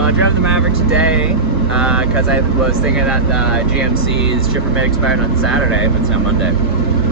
Well, I drove the Maverick today because I was thinking that the GMC's chip permit expired on Saturday, but it's now Monday.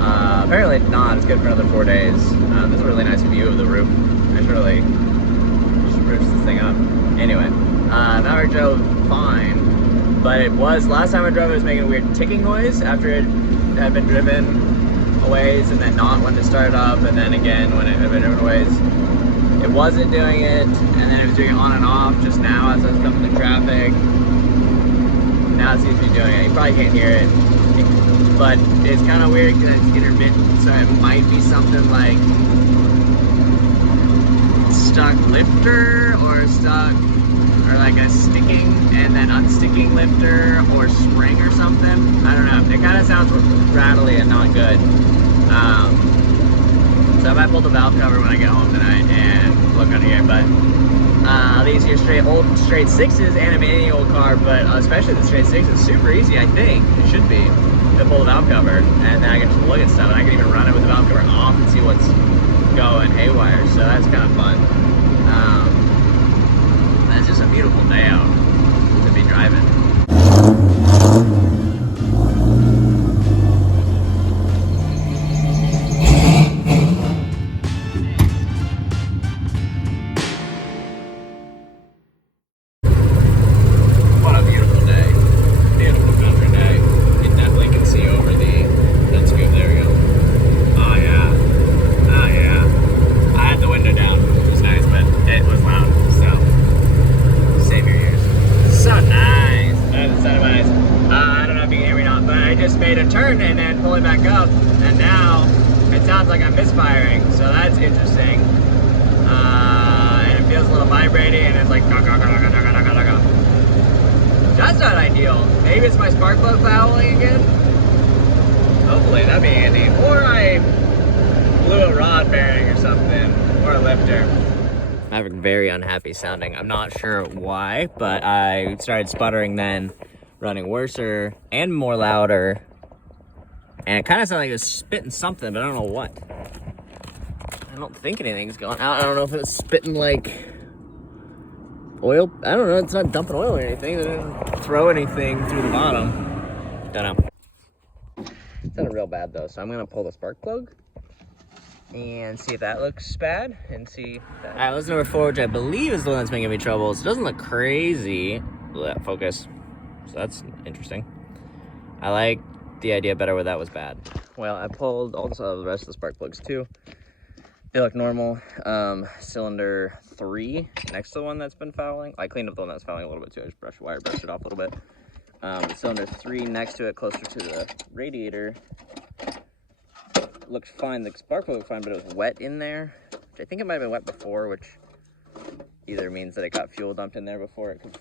Apparently it's not. It's good for another 4 days. There's a really nice view of the roof. I should really spruce this thing up. Anyway, Maverick drove fine, but it was, last time I drove it was making a weird ticking noise after it had been driven a ways and then not when it started up, and then again when it had been driven a ways. It wasn't doing it, and then it was doing it on and off just now as I was coming to traffic. Now it seems to be doing it. You probably can't hear it, but it's kind of weird because it's intermittent, so it might be something like stuck lifter or stuck, or like a sticking and then unsticking lifter or spring or something. I don't know. It kind of sounds rattly and not good. So I might pull the valve cover when I get home tonight and look under here, but these are straight sixes and a manual car, but especially the straight six is super easy, I think. It should be, to pull the valve cover, and then I can just look at stuff, and I can even run it with the valve cover off and see what's going haywire, so that's kind of fun. It's just a beautiful day out to be driving. Made a turn and then pulling back up, and now it sounds like I'm misfiring, so that's interesting. And it feels a little vibrating, and it's like that's not ideal. Maybe it's my spark plug fouling again. Hopefully that'd be handy. Or I blew a rod bearing or something, or a lifter. Maverick very unhappy sounding. I'm not sure why, but I started sputtering then, running worser and more louder, and it kind of sounded like it was spitting something, but I don't know what. I don't think anything's going out. I don't know if it was spitting like oil. I don't know. It's not dumping oil or anything. It didn't throw anything through the bottom. Don't know. It sounded real bad though, so I'm gonna pull the spark plug and see if that looks bad, and see that. All right, let's number 4, which I believe is the one that's making me trouble. So it doesn't look crazy. Focus. So that's interesting. I like the idea better where that was bad. Well, I pulled also the rest of the spark plugs too. They look normal. Cylinder 3 next to the one that's been fouling. I cleaned up the one that's fouling a little bit too. I just brushed it off a little bit. Cylinder 3 next to it, closer to the radiator, looks fine. The spark plug looked fine, but it was wet in there, which I think it might have been wet before, which either means that it got fuel dumped in there before it could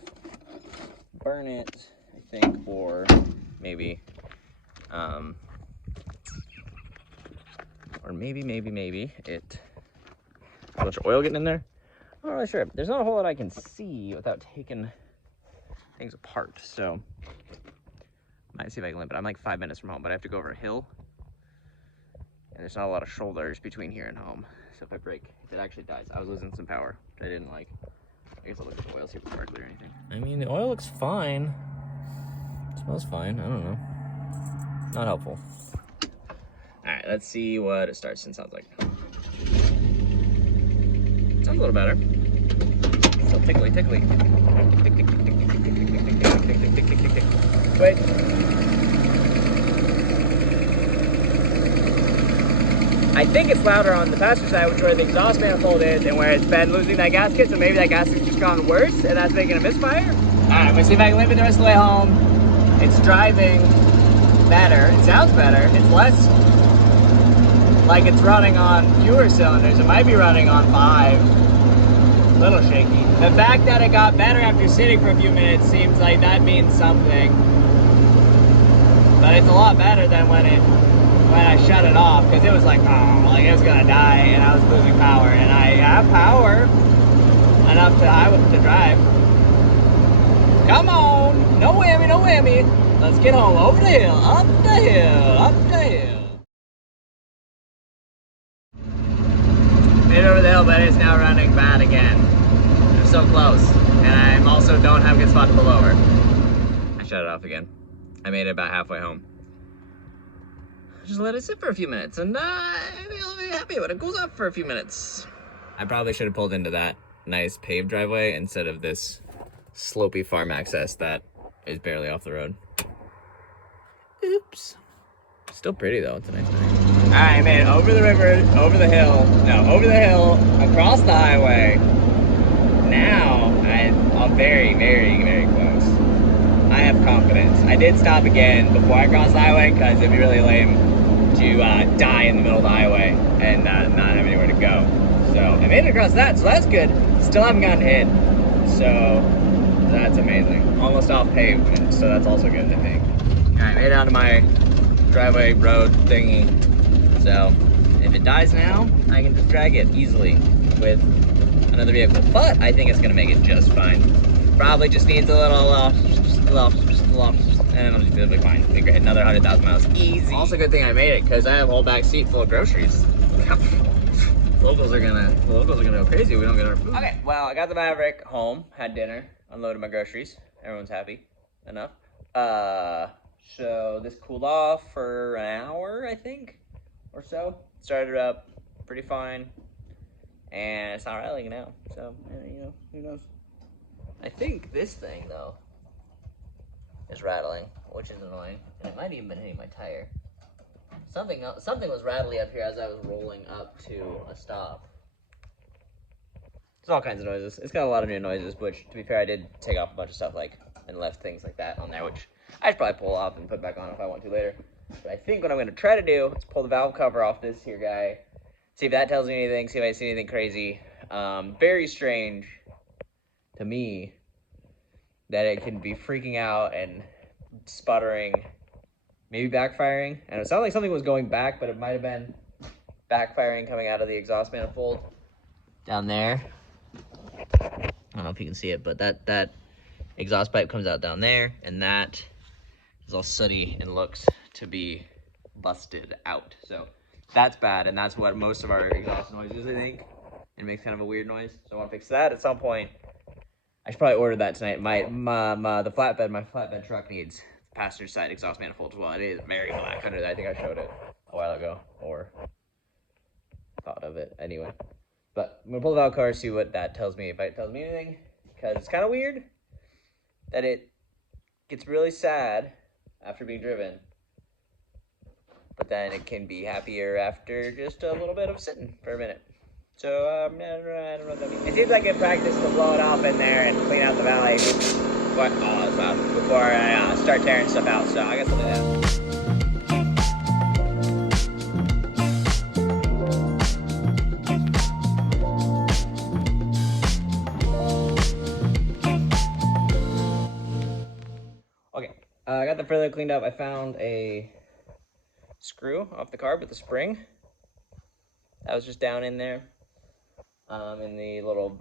burn it, I think, or maybe, maybe it, a bunch of oil getting in there. I'm not really sure. There's not a whole lot I can see without taking things apart, so might see if I can limp it. I'm like 5 minutes from home, but I have to go over a hill, and there's not a lot of shoulders between here and home. So if I brake, if it actually dies, I was losing some power, which I didn't like. I guess I'll look at the oil, see if it's sparkly or anything. I mean, the oil looks fine. It smells fine. I don't know. Not helpful. All right, let's see what it starts and sounds like. Sounds a little better. Still tickly. Tick, tick, tick, tick, tick, tick, tick, tick, tick, tick, tick, tick, tick, tick, tick. Wait. I think it's louder on the passenger side, which is where the exhaust manifold is and where it's been losing that gasket, so maybe that gasket's just gone worse and that's making a misfire. All right, I'm gonna see if I can limp it the rest of the way home. It's driving better, it sounds better. It's less like it's running on fewer cylinders. It might be running on 5. A little shaky. The fact that it got better after sitting for a few minutes seems like that means something. But it's a lot better than when I shut it off, because it was like, oh, like it was gonna die and I was losing power, and I have power enough to drive. Come on, no whammy, no whammy. Let's get home. Over the hill, up the hill, up the hill. Made it over the hill, but it's now running bad again. I'm so close, and I'm also also don't have a good spot to pull over. I shut it off again. I made it about halfway home. Just let it sit for a few minutes, and I'll be happy when it goes up for a few minutes. I probably should have pulled into that nice paved driveway instead of this slopey farm access that is barely off the road. Oops. Still pretty though, it's a nice night. All right, I made it over the river, over the hill, across the highway. Now, I'm very, very, very close. I have confidence. I did stop again before I crossed the highway because it'd be really lame to die in the middle of the highway and not have anywhere to go. So I made it across that, so that's good. Still haven't gotten hit, so that's amazing. Almost off pavement, so that's also good, I think. All right, made it onto my driveway road thingy. So if it dies now, I can just drag it easily with another vehicle. But I think it's gonna make it just fine. Probably just needs a little, and it'll just be fine. We can hit another 100,000 miles easy. Also, good thing I made it because I have a whole back seat full of groceries. Locals are gonna go crazy if we don't get our food. Okay, well, I got the Maverick home, had dinner, unloaded my groceries. Everyone's happy enough. So this cooled off for an hour, I think, or so. Started up pretty fine, and it's not rattling now. So, you know, who knows? I think this thing though is rattling, which is annoying, and it might even been hitting my tire. Something was rattly up here as I was rolling up to a stop. There's all kinds of noises. It's got a lot of new noises, which, to be fair, I did take off a bunch of stuff and left things like that on there, which I should probably pull off and put back on if I want to later. But I think what I'm going to try to do is pull the valve cover off this here guy, see if that tells me anything, see if I see anything crazy. Very strange to me that it can be freaking out and sputtering, maybe backfiring. And it sounded like something was going back, but it might have been backfiring coming out of the exhaust manifold down there. I don't know if you can see it, but that exhaust pipe comes out down there, and that is all sooty and looks to be busted out. So that's bad, and that's what most of our exhaust noise is, I think. It makes kind of a weird noise, so I want to fix that at some point. I should probably order that tonight. My flatbed truck needs passenger side exhaust manifold as well. It is very black under that. I think I showed it a while ago, or thought of it anyway. But I'm gonna pull the valve cover, see what that tells me, if it tells me anything, because it's kind of weird that it gets really sad after being driven, but then it can be happier after just a little bit of sitting for a minute. So I don't know what that means. It seems like good practice to blow it off in there and clean out the valley before I start tearing stuff out. So I guess I'll do that. I got the further cleaned up. I found a screw off the carb with the spring. That was just down in there. In the little,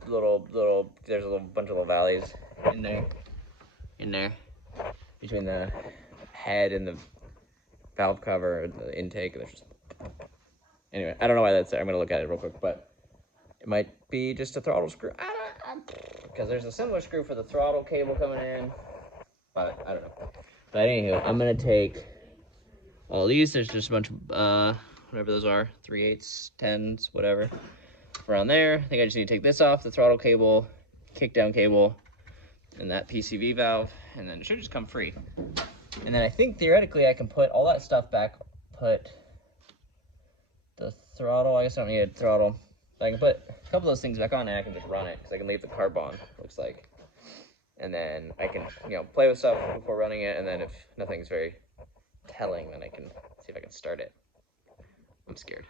there's a little bunch of little valleys in there, between the head and the valve cover, the intake. There's just, anyway, I don't know why that's there. I'm gonna look at it real quick, but it might be just a throttle screw. Because there's a similar screw for the throttle cable coming in, but I don't know. But anywho, I'm gonna take all these. There's just a bunch of whatever those are, 3/8, 10s, whatever, around there. I think I just need to take this off, the throttle cable, kickdown cable, and that PCV valve, and then it should just come free. And then I think theoretically I can put all that stuff back, put the throttle, I guess I don't need a throttle, but I can put a couple of those things back on and I can just run it, because I can leave the carb on, looks like. And then I can, play with stuff before running it, and then if nothing's very telling, then I can see if I can start it. I'm scared.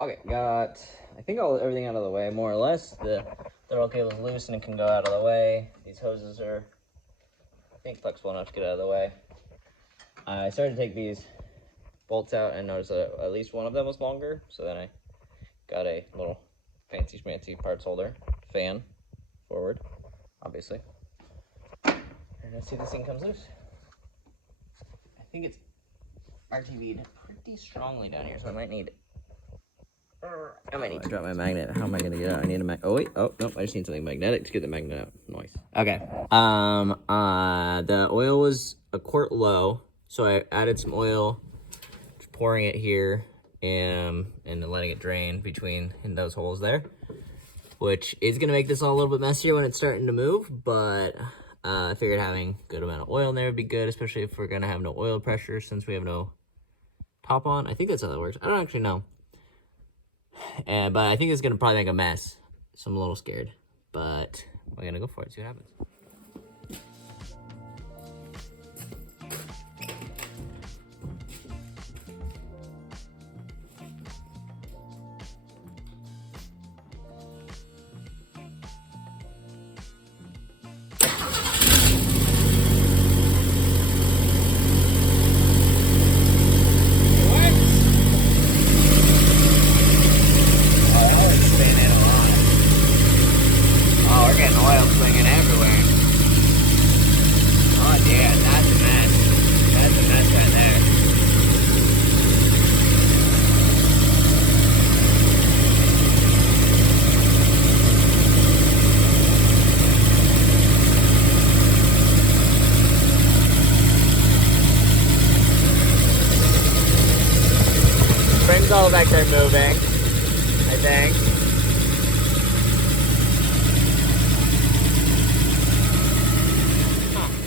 Okay, got, I think everything out of the way, more or less. The throttle cable's loose and it can go out of the way. These hoses are, I think, flexible enough to get out of the way. I started to take these bolts out, and noticed that at least one of them was longer. So then I got a little fancy schmancy parts holder, fan, forward, obviously. And let's see if this thing comes loose. I think it's RTV'd pretty strongly down here, so I might need. I dropped my magnet. How am I gonna get it out? I need a magnet. Oh wait. Oh nope. I just need something magnetic to get the magnet out. Nice. Okay. The oil was a quart low, so I added some oil, just pouring it here, and then letting it drain between in those holes there, which is gonna make this all a little bit messier when it's starting to move. But I figured having a good amount of oil in there would be good, especially if we're gonna have no oil pressure since we have no top on. I think that's how that works. I don't actually know. But I think it's gonna probably make a mess, so I'm a little scared. But we're gonna go for it, see what happens. Oil swinging everywhere. Oh yeah, that's a mess. That's a mess right there. Springs all back there moving, I think.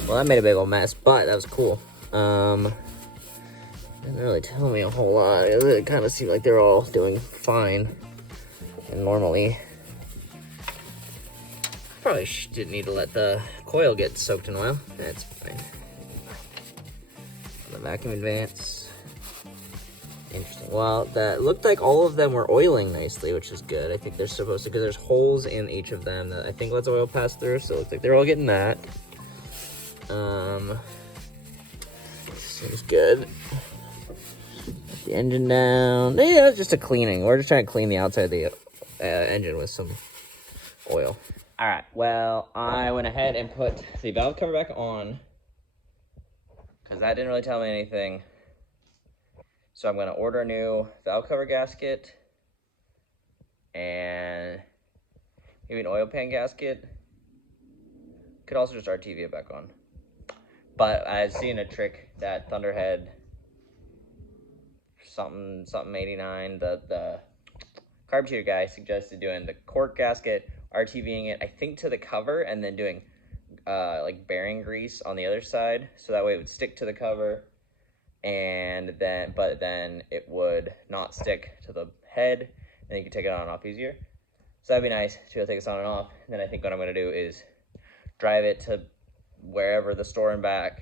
Well, that made a big old mess, but that was cool. Didn't really tell me a whole lot. It kind of seemed like they're all doing fine. And normally, probably didn't need to let the coil get soaked in oil. That's fine. The vacuum advance. Interesting. Well, that looked like all of them were oiling nicely, which is good. I think they're supposed to, because there's holes in each of them that I think lets oil pass through. So it looks like they're all getting that. Seems good. Put the engine down. Yeah, it's just a cleaning. We're just trying to clean the outside of the engine with some oil. All right. Well, I went ahead and put the valve cover back on because that didn't really tell me anything. So I'm going to order a new valve cover gasket and maybe an oil pan gasket. Could also just RTV it back on. But I've seen a trick that Thunderhead something 89, the carb cheater guy suggested doing the cork gasket, RTVing it, I think to the cover, and then doing like bearing grease on the other side, so that way it would stick to the cover, and then it would not stick to the head, and then you can take it on and off easier. So that'd be nice to be able to take this on and off. And then I think what I'm going to do is drive it to wherever the store and back,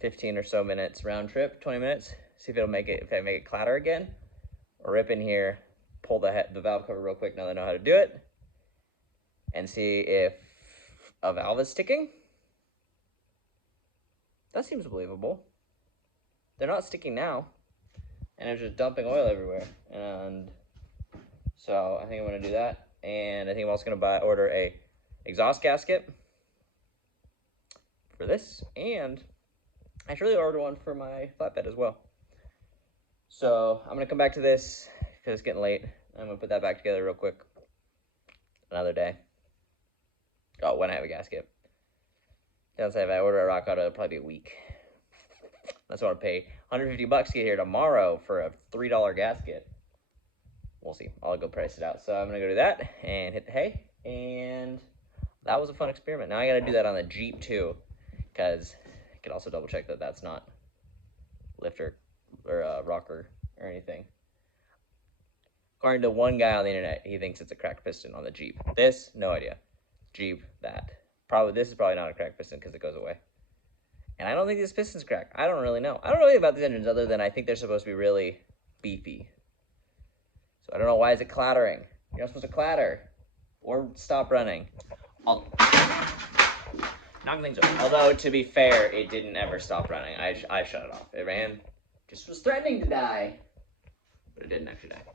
15 or so minutes round trip, 20 minutes, see if it'll make it, if I make it clatter again, or rip in here, pull the valve cover real quick now that I know how to do it, and see if a valve is sticking. That seems believable. They're not sticking now, and it's just dumping oil everywhere, and so I think I'm going to do that. And I think I'm also going to order a exhaust gasket for this, and I should really order one for my flatbed as well. So I'm going to come back to this because it's getting late. I'm going to put that back together real quick another day. Oh, when I have a gasket. Downside, if I order a Rock Auto, it'll probably be a week. That's what I want to pay $150 to get here tomorrow for a $3 gasket. We'll see. I'll go price it out. So I'm going to go do that and hit the hay. And that was a fun experiment. Now I got to do that on the Jeep too, because I can also double check that that's not lifter or rocker or anything. According to one guy on the internet, he thinks it's a cracked piston on the Jeep. This, no idea. Jeep, that. This is probably not a cracked piston because it goes away. And I don't think this piston's cracked. I don't really know. I don't know anything about these engines other than I think they're supposed to be really beefy. So I don't know, why is it clattering? You're not supposed to clatter or stop running. Knocking things over. Although, to be fair, it didn't ever stop running. I shut it off. It ran Just was threatening to die. But it didn't actually die.